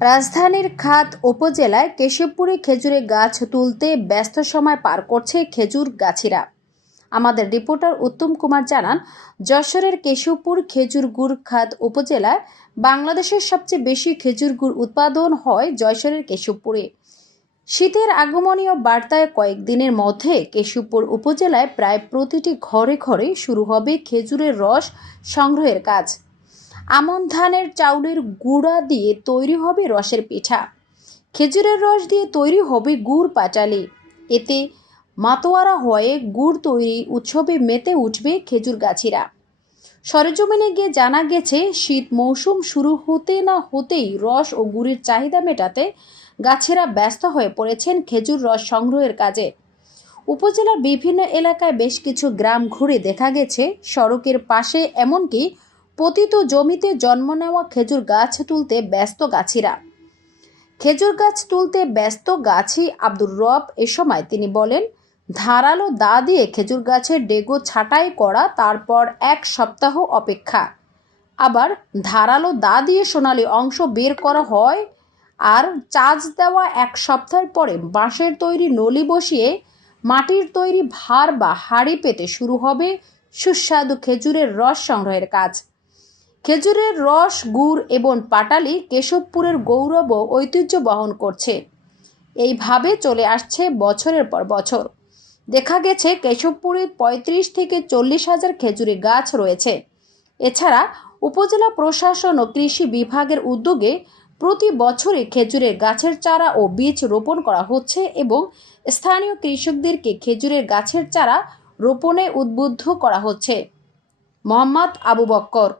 রাজধানীর খাত উপজেলায় কেশবপুরে খেজুরে গাছ তুলতে ব্যস্ত সময় পার করছে খেজুর গাছিরা। আমাদের রিপোর্টার উত্তম কুমার জানান, যশোরের কেশবপুর খেজুর গুড় খাত উপজেলায় বাংলাদেশের সবচেয়ে বেশি খেজুর গুড় উৎপাদন হয় যশোরের কেশবপুরে। শীতের আগমনীয় বার্তায় কয়েকদিনের মধ্যে কেশবপুর উপজেলায় প্রায় প্রতিটি ঘরে ঘরে শুরু হবে খেজুরের রস সংগ্রহের কাজ। আমন ধানের চাউলের গুঁড়া দিয়ে তৈরি হবে রসের পিঠা। খেজুরের রস দিয়ে তৈরি হবে গুড় পাটালি এতে মাতোয়ারা হয়ে গুড় তৈরি উৎসবে মেতে উঠবে খেজুর গাছিরা। সরেজমিনে গিয়ে জানা গেছে, শীত মৌসুম শুরু হতে না হতেই রস ও গুড়ের চাহিদা মেটাতে গাছেরা ব্যস্ত হয়ে পড়েছেন খেজুর রস সংগ্রহের কাজে। উপজেলার বিভিন্ন এলাকায় বেশ কিছু গ্রাম ঘুরে দেখা গেছে, সড়কের পাশে এমনকি পতিত জমিতে জন্ম নেওয়া খেজুর গাছ তুলতে ব্যস্ত গাছিরা। খেজুর গাছ তুলতে ব্যস্ত গাছি আব্দুর রব এ সময় তিনি বলেন, ধারালো দা দিয়ে খেজুর গাছের ডেগো ছাঁটাই করা তারপর এক সপ্তাহ অপেক্ষা। আবার ধারালো দা দিয়ে সোনালি অংশ বের করা হয় আর চার্জ দেওয়া এক সপ্তাহের পরে বাঁশের তৈরি নলি বসিয়ে মাটির তৈরি ভার বা হাড়ি পেতে শুরু হবে সুস্বাদু খেজুরের রস সংগ্রহের কাজ। খেজুরের রস, গুড় এবং পাটালি কেশবপুরের গৌরব ও ঐতিহ্য বহন করছে। এইভাবে চলে আসছে বছরের পর বছর। দেখা গেছে কেশবপুরে পঁয়ত্রিশ থেকে চল্লিশ হাজার খেজুরি গাছ রয়েছে। এছাড়া উপজেলা প্রশাসন ও কৃষি বিভাগের উদ্যোগে প্রতি বছরই খেজুরের গাছের চারা ও বীজ রোপণ করা হচ্ছে এবং স্থানীয় কৃষকদেরকে খেজুরের গাছের চারা রোপণে উদ্বুদ্ধ করা হচ্ছে। মোহাম্মদ আবু বক্কর